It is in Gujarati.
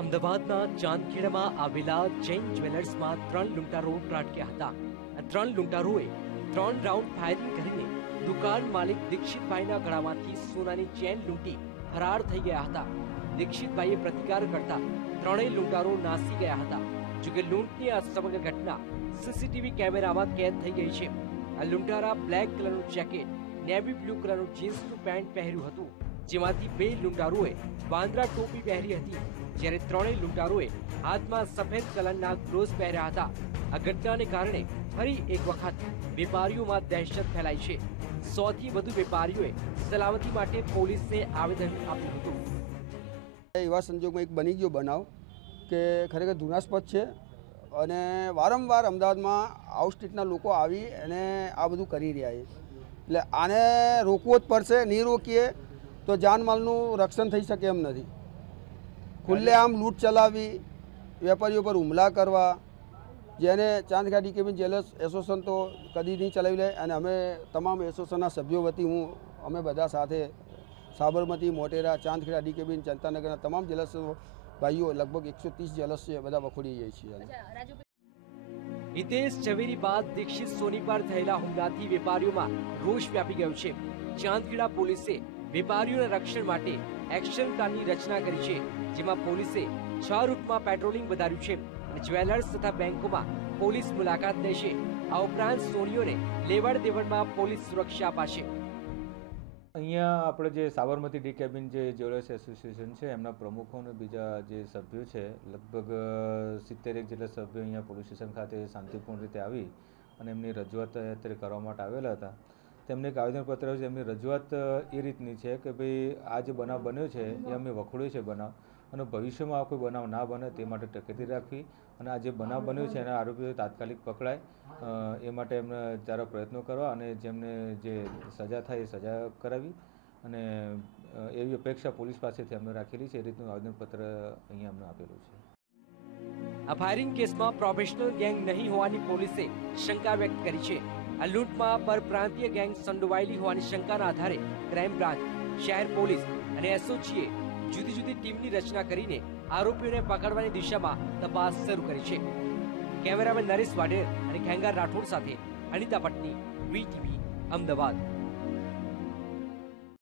અમદાવાદના ચાંદખેડામાં આવેલા જૈન જ્વેલર્સમાં ત્રણ લૂંટારો ત્રાટક્યા હતા. ત્રણ લૂંટારોએ ત્રણ રાઉન્ડ ફાયરિંગ કરીને દુકાન માલિક દીક્ષિતભાઈના ગળામાંથી સોનાની ચેન લૂંટી ફરાર થઈ ગયા હતા. દીક્ષિતભાઈએ પ્રતિકાર કરતા ત્રણેય લૂંટારો નાસી ગયા હતા. જોકે લૂંટની આ સમગ્ર ઘટના સીસીટીવી કેમેરામાં કેદ થઈ ગઈ છે. આ લૂંટારા બ્લેક કલરનું જેકેટ, નેવી બ્લુ કલરનું જીન્સનું પેન્ટ પહેર્યું હતું. જેમાંથી બે લૂંટારોએ બાંદ્રા ટોપી પહેરી હતી, જ્યારે ત્રણેય લૂંટારોએ હાથમાં સફેદ કલરના ગ્લોઝ પહેર્યા હતા. આ ઘટનાને કારણે ફરી એક વખત વેપારીઓમાં દહેશત ફેલાઈ છે. સોથી વધુ વેપારીઓએ સલામતી માટે પોલીસને આવેદન આપ્યું હતું. એવા સંજોગમાં એક બની ગયો બનાવ કે ખરેખર ધુનાસ્પદ છે અને વારંવાર અમદાવાદમાં આઉટ સ્ટેટના લોકો આવી અને આ બધું કરી રહ્યા છે. એટલે આને રોકવો જ પડશે, નહીં રોકીએ તો જાનમાલનું રક્ષણ થઈ શકે એમ નથી. ખુલ્લેઆમ લૂંટ ચલાવી વેપારીઓ પર હુમલા કરવા જેને ચાંદગાડી કેબિન જેલસ એસોસિએશન તો કદી નહીં ચલાવી લે અને અમે તમામ એસોસિએશનના સભ્યો વતી હું અમે બધા સાથે સાબરમતી મોટેરા ચાંદખેડા ડીકેબીન જનતાનગરના તમામ જેલસ ભાઈઓ લગભગ એકસો ત્રીસ જેલસ છે બધા વખોડી જઈએ છીએ હિતેશ ઝવેરી બાદ દીક્ષિત સોની પર થયેલા હુમલાથી વેપારીઓમાં રોષ વ્યાપી ગયો છે. ચાંદખેડા પોલીસે વેપારીઓના રક્ષણ માટે એક્શન પ્લાનની રચના કરી છે, જેમાં પોલીસે છ રૂટમાં પેટ્રોલિંગ વધાર્યું છે અને જ્વેલર્સ તથા બેંકોમાં પોલીસ મુલાકાત લેશે આ ઉપરાંત સોનીઓને લેવડ દેવડમાં પોલીસ સુરક્ષા અપાશે. અહીંયા આપણે જે સાબરમતી ડી કેબિન જે જ્વેલર્સ એસોસિએશન છે, એમના પ્રમુખો અને બીજા જે સભ્યો છે, લગભગ સિત્તેર એક જેટલા સભ્યો અહીંયા પોલીસ સ્ટેશન ખાતે શાંતિપૂર્ણ રીતે આવી અને એમની રજૂઆત અત્યારે કરવા માટે આવેલા હતા. તેમને એક આવેદનપત્ર છે, એમની રજૂઆત એ રીતની છે કે ભાઈ આ જે બનાવ બન્યો છે, એ અમે વખોડ્યો છે બનાવ અને ભવિષ્યમાં આ કોઈ બનાવ ના બને તે માટે તકેતી રાખવી અને આ જે બનાવ બન્યો છે, એના આરોપીઓ તાત્કાલિક પકડાય એ માટે એમને સારા પ્રયત્નો કરવા અને જેમને જે સજા થાય એ સજા કરાવી અને એવી અપેક્ષા પોલીસ પાસેથી અમને રાખેલી છે, એ રીતનું આવેદનપત્ર અહીંયા અમને આપેલું છે. આ ફાયરિંગ કેસમાં પ્રોફેશનલ ગેંગ નહીં હોવાની પોલીસે શંકા વ્યક્ત કરી છે. આ લૂંટમાં પરપ્રાંતીય ગેંગ સંડોવાયેલી હોવાની શંકાના આધારે ક્રાઇમ બ્રાન્ચ, શહેર પોલીસ અને એસઓજીએ જુદી જુદી ટીમની રચના કરીને આરોપીઓને પકડવાની દિશામાં તપાસ શરૂ કરી છે. કેમેરામેન નરેશ વાડેર અને ખેંગાર રાઠોડ સાથે અનિતા પટની વીટીવી અમદાવાદ.